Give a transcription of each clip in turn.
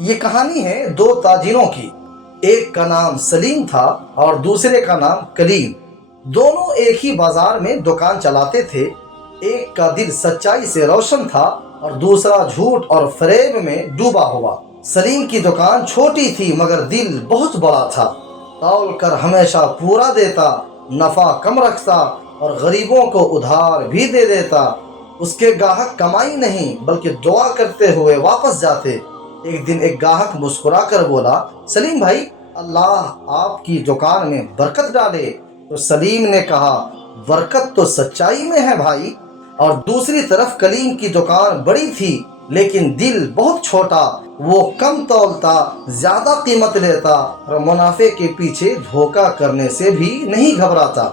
یہ کہانی ہے دو تاجروں کی۔ ایک کا نام سلیم تھا اور دوسرے کا نام کلیم۔ دونوں ایک ہی بازار میں دکان چلاتے تھے۔ ایک کا دل سچائی سے روشن تھا اور دوسرا جھوٹ اور فریب میں ڈوبا ہوا۔ سلیم کی دکان چھوٹی تھی مگر دل بہت بڑا تھا۔ تول کر ہمیشہ پورا دیتا، نفع کم رکھتا اور غریبوں کو ادھار بھی دے دیتا۔ اس کے گاہک کمائی نہیں بلکہ دعا کرتے ہوئے واپس جاتے۔ ایک دن ایک گاہک مسکرا کر بولا، سلیم بھائی، اللہ آپ کی دکان میں برکت ڈالے۔ تو سلیم نے کہا، برکت تو سچائی میں ہے بھائی۔ اور دوسری طرف کلیم کی دکان بڑی تھی لیکن دل بہت چھوٹا۔ وہ کم تولتا، زیادہ قیمت لیتا اور منافع کے پیچھے دھوکہ کرنے سے بھی نہیں گھبراتا۔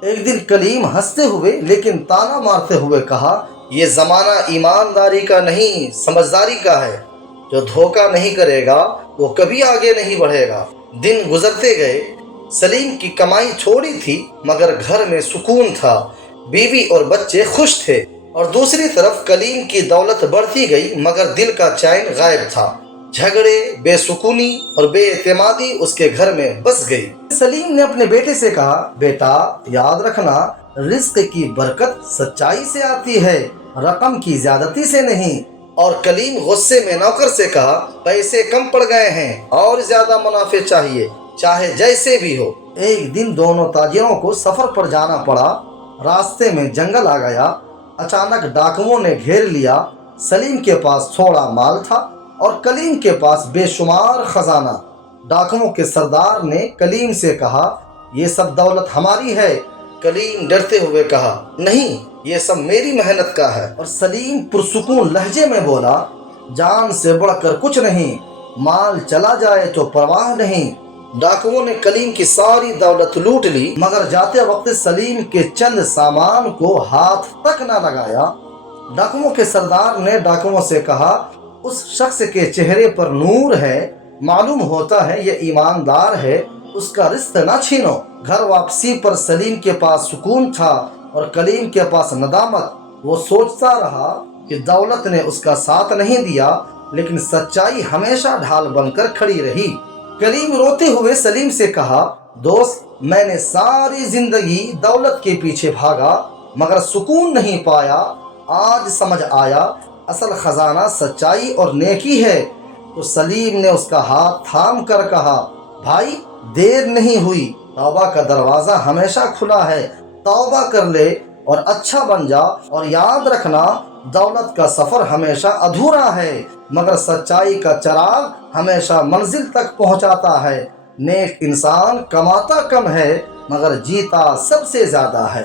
ایک دن کلیم ہنستے ہوئے لیکن تانا مارتے ہوئے کہا، یہ زمانہ ایمانداری کا نہیں سمجھداری کا ہے۔ جو دھوکہ نہیں کرے گا وہ کبھی آگے نہیں بڑھے گا۔ دن گزرتے گئے۔ سلیم کی کمائی تھوڑی تھی مگر گھر میں سکون تھا، بیوی اور بچے خوش تھے۔ اور دوسری طرف کلیم کی دولت بڑھتی گئی مگر دل کا چین غائب تھا۔ جھگڑے، بے سکونی اور بے اعتمادی اس کے گھر میں بس گئی۔ سلیم نے اپنے بیٹے سے کہا، بیٹا یاد رکھنا، رزق کی برکت سچائی سے آتی ہے، رقم کی زیادتی سے نہیں۔ اور کلیم غصے میں نوکر سے کہا، پیسے کم پڑ گئے ہیں اور زیادہ منافع چاہیے، چاہے جیسے بھی ہو۔ ایک دن دونوں تاجروں کو سفر پر جانا پڑا۔ راستے میں جنگل آ گیا۔ اچانک ڈاکوؤں نے گھیر لیا۔ سلیم کے پاس تھوڑا مال تھا اور کلیم کے پاس بے شمار خزانہ۔ ڈاکوؤں کے سردار نے کلیم سے کہا، یہ سب دولت ہماری ہے۔ کلیم ڈرتے ہوئے کہا، نہیں، یہ سب میری محنت کا ہے۔ اور سلیم پرسکون لہجے میں بولا، جان سے بڑھ کر کچھ نہیں، مال چلا جائے تو پرواہ نہیں۔ ڈاکوؤں نے کلیم کی ساری دولت لوٹ لی مگر جاتے وقت سلیم کے چند سامان کو ہاتھ تک نہ لگایا۔ ڈاکوؤں کے سردار نے ڈاکوؤں سے کہا، اس شخص کے چہرے پر نور ہے، معلوم ہوتا ہے یہ ایماندار ہے، اس کا رزق نہ چھینو۔ گھر واپسی پر سلیم کے پاس سکون تھا اور کلیم کے پاس ندامت۔ وہ سوچتا رہا کہ دولت نے اس کا ساتھ نہیں دیا لیکن سچائی ہمیشہ ڈھال بن کر کھڑی رہی۔ کلیم روتے ہوئے سلیم سے کہا، دوست، میں نے ساری زندگی دولت کے پیچھے بھاگا مگر سکون نہیں پایا۔ آج سمجھ آیا اصل خزانہ سچائی اور نیکی ہے۔ تو سلیم نے اس کا ہاتھ تھام کر کہا، بھائی، دیر نہیں ہوئی، توبہ کا دروازہ ہمیشہ کھلا ہے، توبہ کر لے اور اچھا بن جا۔ اور یاد رکھنا، دولت کا سفر ہمیشہ ادھورا ہے مگر سچائی کا چراغ ہمیشہ منزل تک پہنچاتا ہے۔ نیک انسان کماتا کم ہے مگر جیتا سب سے زیادہ ہے۔